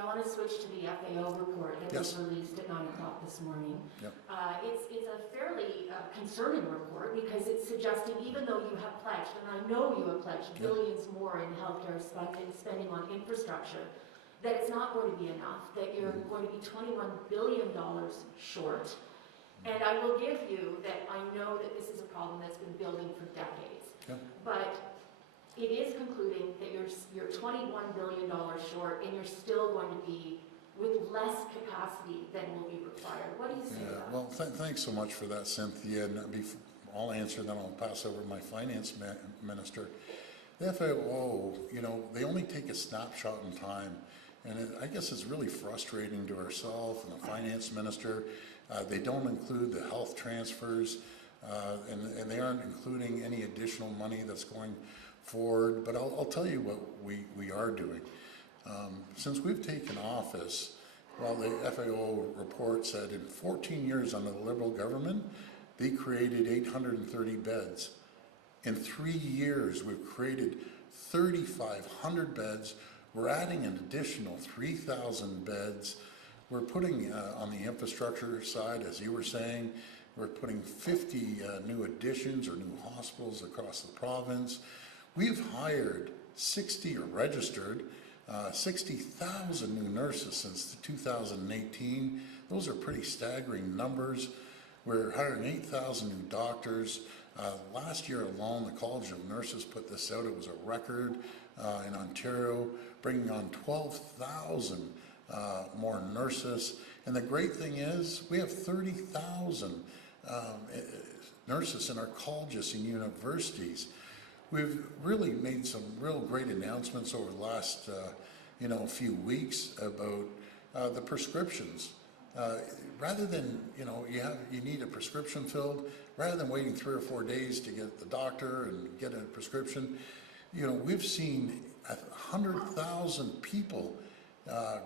I want to switch to the FAO report that was released at 9 o'clock this morning. Yep. It's a fairly concerning report because it's suggesting even though you have pledged, and I know you have pledged billions more in healthcare spending on infrastructure, that it's not going to be enough, that you're going to be $21 billion short. And I will give you that I know that this is a problem that's been building for decades. Yep. But it is concluding that you're $21 billion short and you're still going to be with less capacity than will be required. What do you say to that? Well, thanks so much for that, Cynthia. And I'll answer, then I'll pass over to my finance minister. The FAO, they only take a snapshot in time. And I guess it's really frustrating to ourselves and the finance minister. They don't include the health transfers, and they aren't including any additional money that's going forward. But I'll tell you what we are doing. Since we've taken office, well, the FAO report said in 14 years under the Liberal government, they created 830 beds. In 3 years, we've created 3,500 beds. We're adding an additional 3,000 beds. We're putting on the infrastructure side, as you were saying, we're putting 50 new additions or new hospitals across the province. We've hired 60 or registered 60,000 new nurses since 2018. Those are pretty staggering numbers. We're hiring 8,000 new doctors. Last year alone, the College of Nurses put this out. It was a record in Ontario, bringing on 12,000 more nurses. And the great thing is we have 30,000 nurses in our colleges and universities. We've really made some real great announcements over the last few weeks about the prescriptions. Rather than you need a prescription filled, rather than waiting 3 or 4 days to get the doctor and get a prescription, we've seen 100,000 people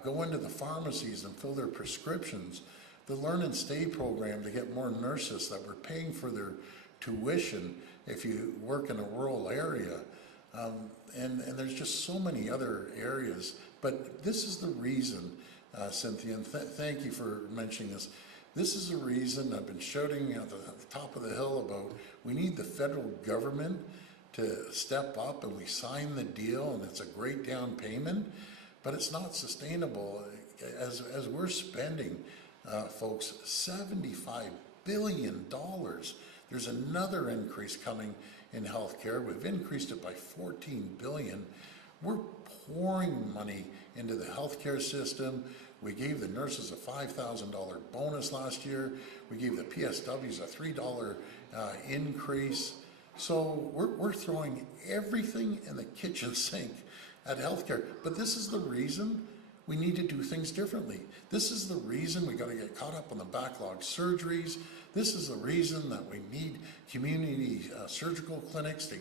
go into the pharmacies and fill their prescriptions. The Learn and Stay program to get more nurses that we're paying for their tuition if you work in a rural area. And there's just so many other areas. But this is the reason, Cynthia, and thank you for mentioning this. This is the reason I've been shouting at the top of the hill about we need the federal government to step up, and we sign the deal, and it's a great down payment, but it's not sustainable. As we're spending, folks, $75 billion. There's another increase coming in healthcare. We've increased it by $14 billion. We're pouring money into the healthcare system. We gave the nurses a $5,000 bonus last year. We gave the PSWs a $3 increase. So we're throwing everything in the kitchen sink at healthcare. But this is the reason we need to do things differently. This is the reason we got to get caught up on the backlog surgeries. This is the reason that we need community surgical clinics to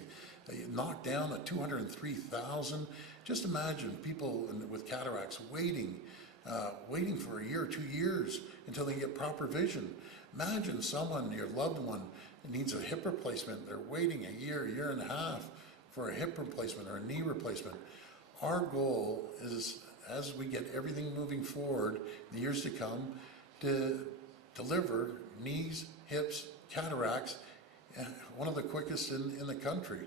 knock down the 203,000. Just imagine people with cataracts waiting for a year, 2 years until they get proper vision. Imagine someone, your loved one, needs a hip replacement. They're waiting a year and a half for a hip replacement or a knee replacement. Our goal is, as we get everything moving forward in the years to come, to deliver knees, hips, cataracts, one of the quickest in the country.